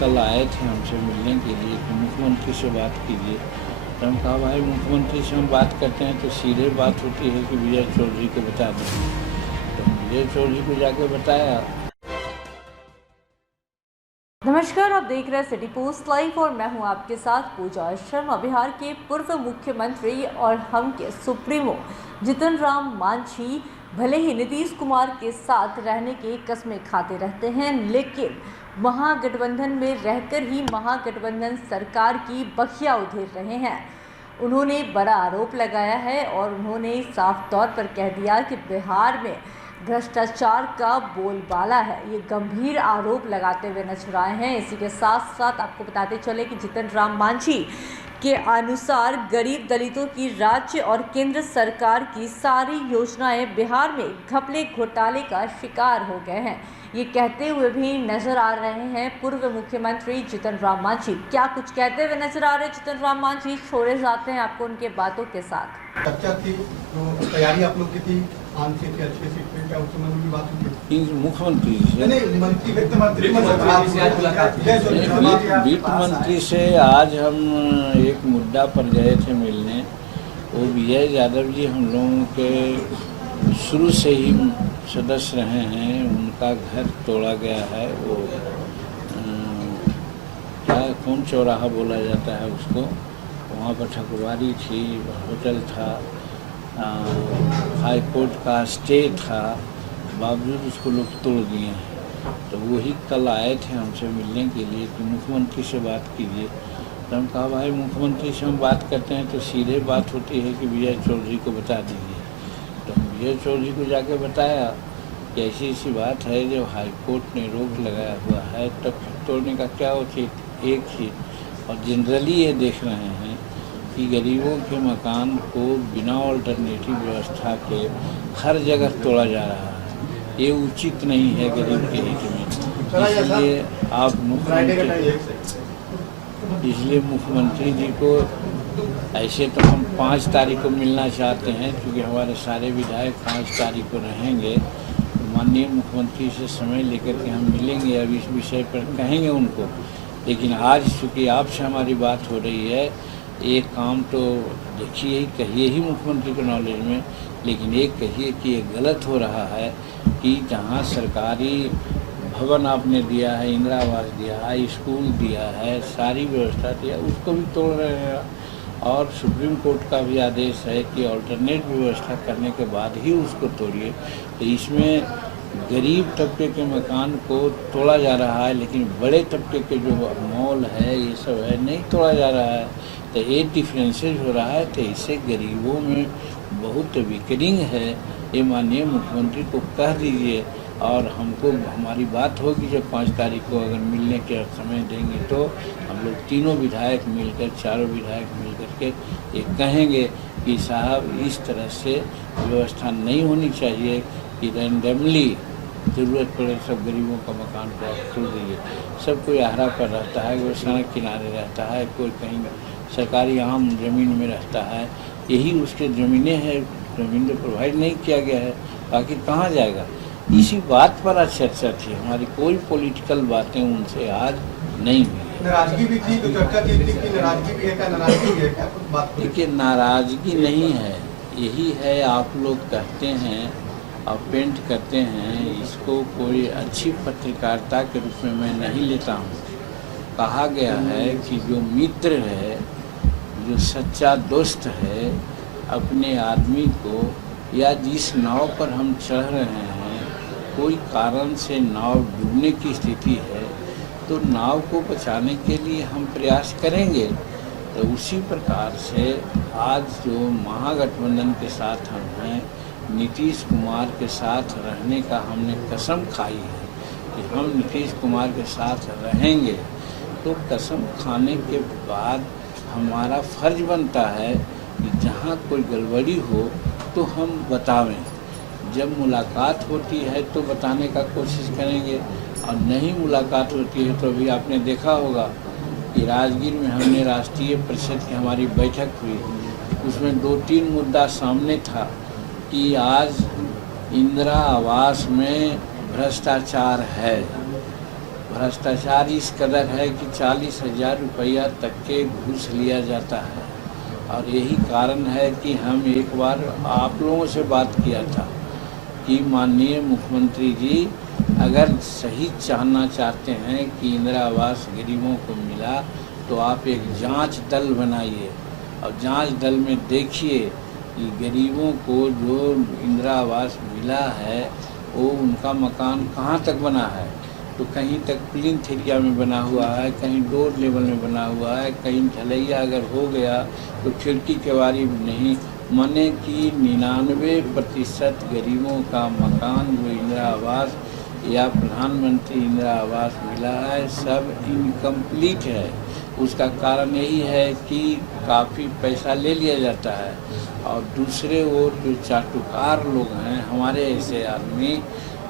कल आए थे हमसे मिलने के लिए कि मुख्यमंत्री से बात कीजिए। तो हम कहा भाई मुख्यमंत्री से हम बात करते हैं तो सीधे बात होती है कि विजय चौधरी को बता देंगे। तो विजय चौधरी को जाके बताया। नमस्कार, आप देख रहे हैं सिटी पोस्ट लाइव और मैं हूं आपके साथ पूजा शर्मा। बिहार के पूर्व मुख्यमंत्री और हम के सुप्रीमो जीतन राम मांझी भले ही नीतीश कुमार के साथ रहने की कस्में खाते रहते हैं, लेकिन महागठबंधन में रहकर ही महागठबंधन सरकार की बखिया उधेड़ रहे हैं। उन्होंने बड़ा आरोप लगाया है और उन्होंने साफ तौर पर कह दिया कि बिहार में भ्रष्टाचार का बोलबाला है। ये गंभीर आरोप लगाते हुए नजर आए हैं। इसी के साथ साथ आपको बताते चले कि जीतन राम मांझी के अनुसार गरीब दलितों की राज्य और केंद्र सरकार की सारी योजनाएं बिहार में घपले घोटाले का शिकार हो गए हैं। ये कहते हुए भी नजर आ रहे हैं पूर्व मुख्यमंत्री जीतन राम मांझी। क्या कुछ कहते हुए नजर आ रहे हैं जीतन राम मांझी, छोड़े जाते हैं आपको उनके बातों के साथ। चर्चा थी तो तैयारी आप लोग की थी, आंसर थे अच्छे से, फिर क्या उस समय की बात हुई? मुख्यमंत्री वित्त मंत्री से आज हम एक मुद्दा पर गए थे मिलने। वो विजय यादव जी हम लोगों के शुरू से ही सदस्य रहे हैं। उनका घर तोड़ा गया है। वो क्या कौन चौराहा बोला जाता है उसको, वहाँ पर ठकुरवारी थी, होटल था, हाई कोर्ट का स्टे था, बावजूद उसको लोग तोड़ दिए हैं। तो वही कल आए थे हमसे मिलने के लिए कि मुख्यमंत्री से बात कीजिए। तो हम कहा भाई मुख्यमंत्री से हम बात करते हैं तो सीधे बात होती है कि विजय चौधरी को बता दीजिए। तो विजय चौधरी को जाके बताया कि ऐसी ऐसी बात है, जब हाई कोर्ट ने रोक लगाया हुआ है तब तोड़ने का क्या उचित एक ही। और जनरली ये देख रहे हैं कि गरीबों के मकान को बिना ऑल्टरनेटिव व्यवस्था के हर जगह तोड़ा जा रहा है। ये उचित नहीं है गरीब के हित में। इसलिए आप मुख्यमंत्री जी को ऐसे तो हम 5 तारीख को मिलना चाहते हैं, क्योंकि हमारे सारे विधायक 5 तारीख को रहेंगे। माननीय मुख्यमंत्री से समय लेकर के हम मिलेंगे, अब इस विषय पर कहेंगे उनको। लेकिन आज चूँकि आपसे हमारी बात हो रही है, एक काम तो देखिए ही कहिए ही मुख्यमंत्री के नॉलेज में, लेकिन एक कहिए कि ये गलत हो रहा है कि जहाँ सरकारी भवन आपने दिया है, इंदिरा आवास दिया है, स्कूल दिया है, सारी व्यवस्था दिया, उसको भी तोड़ रहे हैं। और सुप्रीम कोर्ट का भी आदेश है कि अल्टरनेट व्यवस्था करने के बाद ही उसको तोड़िए। तो इसमें गरीब तबके के मकान को तोड़ा जा रहा है, लेकिन बड़े तबके के जो मॉल है ये सब है नहीं तोड़ा जा रहा है। तो ये डिफरेंसेस हो रहा है। तो इससे गरीबों में बहुत वीकनिंग है। ये माननीय मुख्यमंत्री को कह दीजिए और हमको हमारी बात होगी जब 5 तारीख को अगर मिलने के समय देंगे तो हम लोग तीनों विधायक मिलकर, चारों विधायक मिलकर के ये कहेंगे कि साहब इस तरह से व्यवस्था नहीं होनी चाहिए कि रैंडमली ज़रूरत पड़े सब गरीबों का मकान को आप तोड़ दीजिए। सब कोई आहरा पर रहता है, कोई सड़क किनारे रहता है, कोई कहीं सरकारी आम ज़मीन में रहता है। यही उसके ज़मीनें हैं, ज़मीन तो प्रोवाइड नहीं किया गया है, बाकी कहाँ जाएगा। इसी बात पर आज चर्चा थी हमारी, कोई पॉलिटिकल बातें उनसे आज नहीं हुई। नाराजगी भी थी तो चर्चा की थी कि नाराजगी भी है क्या, नाराजगी भी है क्या, कुछ बात? देखिए नाराजगी नहीं है, यही है आप लोग कहते हैं और पेंट करते हैं, इसको कोई अच्छी पत्रकारिता के रूप में मैं नहीं लेता हूँ। कहा गया है कि जो मित्र है, जो सच्चा दोस्त है, अपने आदमी को या जिस नाव पर हम चढ़ रहे हैं कोई कारण से नाव डूबने की स्थिति है तो नाव को बचाने के लिए हम प्रयास करेंगे। तो उसी प्रकार से आज जो महागठबंधन के साथ हम हैं, नीतीश कुमार के साथ रहने का हमने कसम खाई है कि हम नीतीश कुमार के साथ रहेंगे। तो कसम खाने के बाद हमारा फर्ज बनता है कि जहाँ कोई गड़बड़ी हो तो हम बतावें। जब मुलाकात होती है तो बताने का कोशिश करेंगे, और नहीं मुलाकात होती है तो अभी आपने देखा होगा कि राजगीर में हमने राष्ट्रीय परिषद की हमारी बैठक हुई, उसमें 2-3 मुद्दा सामने था कि आज इंदिरा आवास में भ्रष्टाचार है। भ्रष्टाचार इस कदर है कि 40,000 रुपया तक के घूस लिया जाता है। और यही कारण है कि हम एक बार आप लोगों से बात किया था कि माननीय मुख्यमंत्री जी अगर सही चाहना चाहते हैं कि इंदिरा आवास गरीबों को मिला तो आप एक जांच दल बनाइए और जांच दल में देखिए कि गरीबों को जो इंदिरा आवास मिला है वो उनका मकान कहाँ तक बना है। तो कहीं तक प्लिंथ एरिया में बना हुआ है, कहीं डोर लेवल में बना हुआ है, कहीं ढलैया अगर हो गया तो खिड़की केवारी भी नहीं। माने कि 99% गरीबों का मकान जो इंदिरा आवास या प्रधानमंत्री इंदिरा आवास मिला है सब इनकम्प्लीट है। उसका कारण यही है कि काफ़ी पैसा ले लिया जाता है और दूसरे वो जो चाटुकार लोग हैं हमारे ऐसे आदमी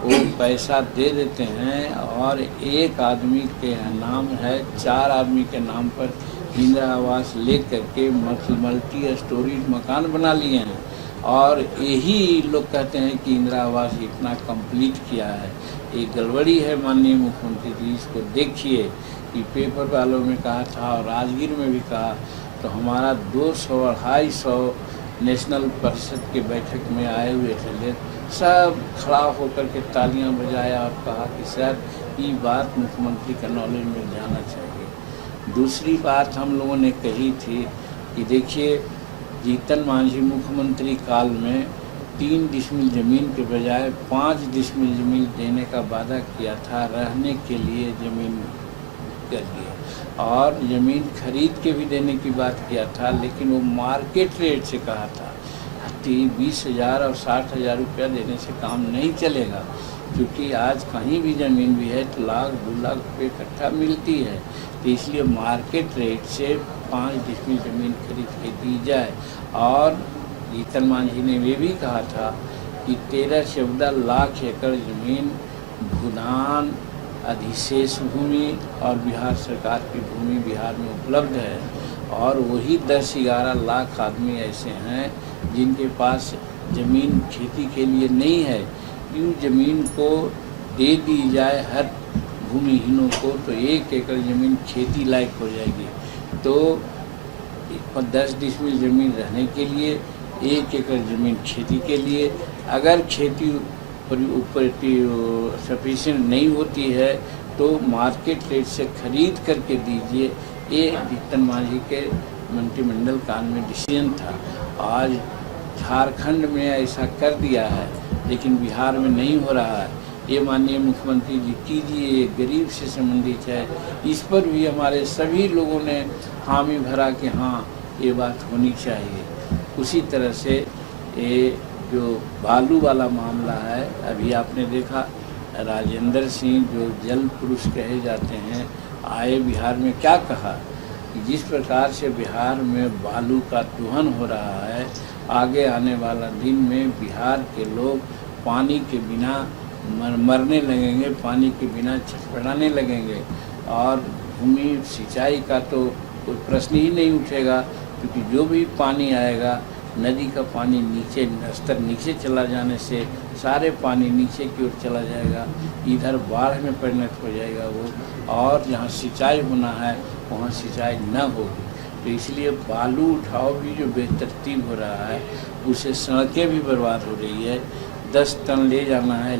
वो पैसा दे देते हैं और एक आदमी के नाम है 4 आदमी के नाम पर इंदिरा आवास ले करके मल्टी स्टोरीज मकान बना लिए हैं। और यही लोग कहते हैं कि इंदिरा आवास इतना कंप्लीट किया है। ये गड़बड़ी है माननीय मुख्यमंत्री जी, इसको देखिए कि पेपर वालों में कहा था और राजगीर में भी कहा तो हमारा 200-250 नेशनल परिषद के बैठक में आए हुए थे सब खड़ा होकर के तालियां बजाया और कहा कि सर ये बात मुख्यमंत्री का नॉलेज में जाना चाहिए। दूसरी बात हम लोगों ने कही थी कि देखिए जीतन मांझी मुख्यमंत्री काल में 3 डिसमिल ज़मीन के बजाय 5 डिसमिल ज़मीन देने का वादा किया था, रहने के लिए ज़मीन कर दिया और ज़मीन खरीद के भी देने की बात किया था, लेकिन वो मार्केट रेट से कहा था। 20,000 और 60,000 रुपया देने से काम नहीं चलेगा, क्योंकि आज कहीं भी ज़मीन भी है तो 1,00,000-2 लाख रुपये इकट्ठा मिलती है। तो इसलिए मार्केट रेट से 5 डिसमिल ज़मीन खरीद के दी जाए। और जीतन मांझी ने ये भी कहा था कि 13-14 लाख एकड़ ज़मीन भूदान अधिशेष भूमि और बिहार सरकार की भूमि बिहार में उपलब्ध है और वही 10-11 लाख आदमी ऐसे हैं जिनके पास ज़मीन खेती के लिए नहीं है। यूँ ज़मीन को दे दी जाए हर भूमिहीनों को तो 1 एकड़ ज़मीन खेती लायक हो जाएगी। तो 10 डिसमिल ज़मीन रहने के लिए, 1 एकड़ ज़मीन खेती के लिए। अगर खेती ऊपर सफिशिएंट नहीं होती है तो मार्केट रेट से खरीद करके दीजिए। ये जीतन मांझी के मंत्रिमंडल काल में डिसीजन था। आज झारखंड में ऐसा कर दिया है लेकिन बिहार में नहीं हो रहा है। ये माननीय मुख्यमंत्री जी कीजिए, ये गरीब से संबंधित है। इस पर भी हमारे सभी लोगों ने हामी भरा कि हाँ ये बात होनी चाहिए। उसी तरह से ये जो बालू वाला मामला है, अभी आपने देखा राजेंद्र सिंह जो जल पुरुष कहे जाते हैं आए बिहार में क्या कहा कि जिस प्रकार से बिहार में बालू का दोहन हो रहा है, आगे आने वाला दिन में बिहार के लोग पानी के बिना मरने लगेंगे, पानी के बिना छटपटाने लगेंगे और भूमि सिंचाई का तो कोई प्रश्न ही नहीं उठेगा, क्योंकि जो भी पानी आएगा नदी का पानी नीचे स्तर नीचे चला जाने से सारे पानी नीचे की ओर चला जाएगा, इधर बाढ़ में परिणत हो जाएगा वो, और जहाँ सिंचाई होना है वहाँ सिंचाई न होगी। तो इसलिए बालू उठाव भी जो बेतरतीब हो रहा है उससे सड़कें भी बर्बाद हो रही है। 10 टन ले जाना है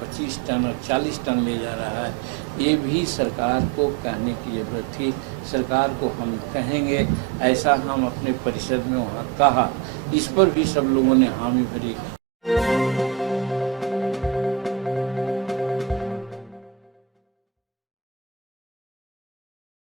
25 टन और 40 टन ले जा रहा है। ये भी सरकार को कहने की ज़रूरत थी। सरकार को हम कहेंगे, ऐसा हम अपने परिषद में वहाँ कहा, इस पर भी सब लोगों ने हामी भरी।